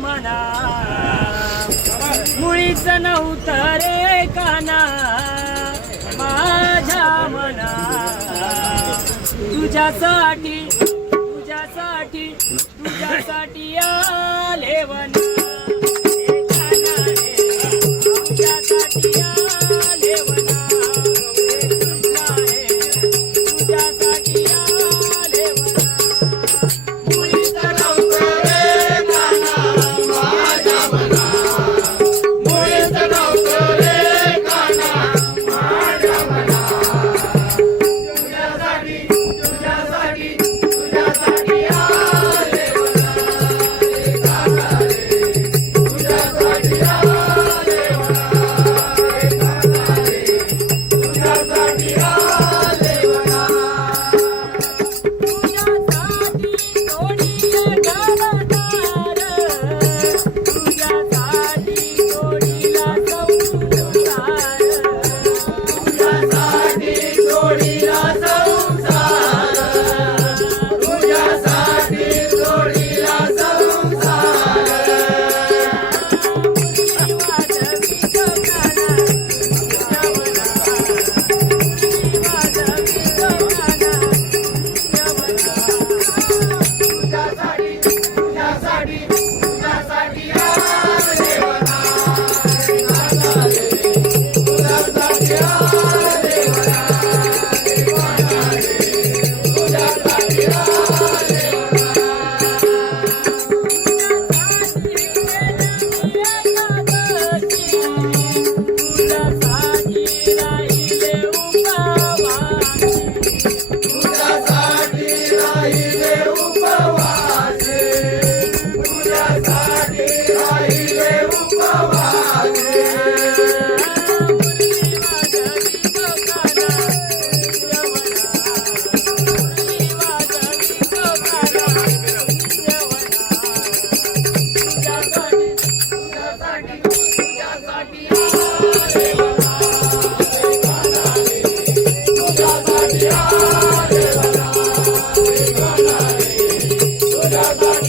म्हणा मुळीच नव्हतं रे काना. माझ्या म्हणा तुझ्यासाठी तुझ्यासाठी तुझ्यासाठी आले Happy Holidays.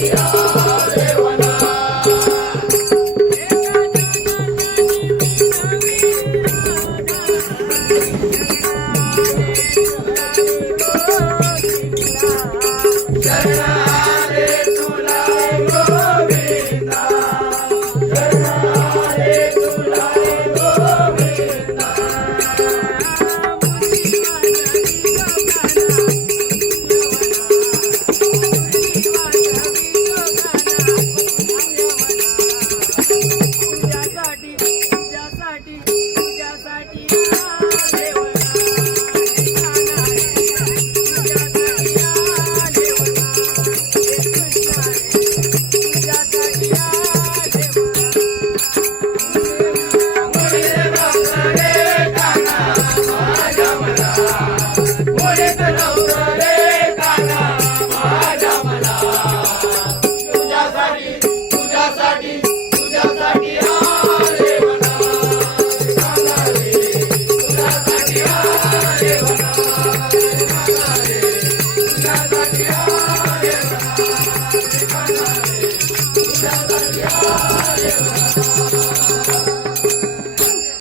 yeah. Yeah.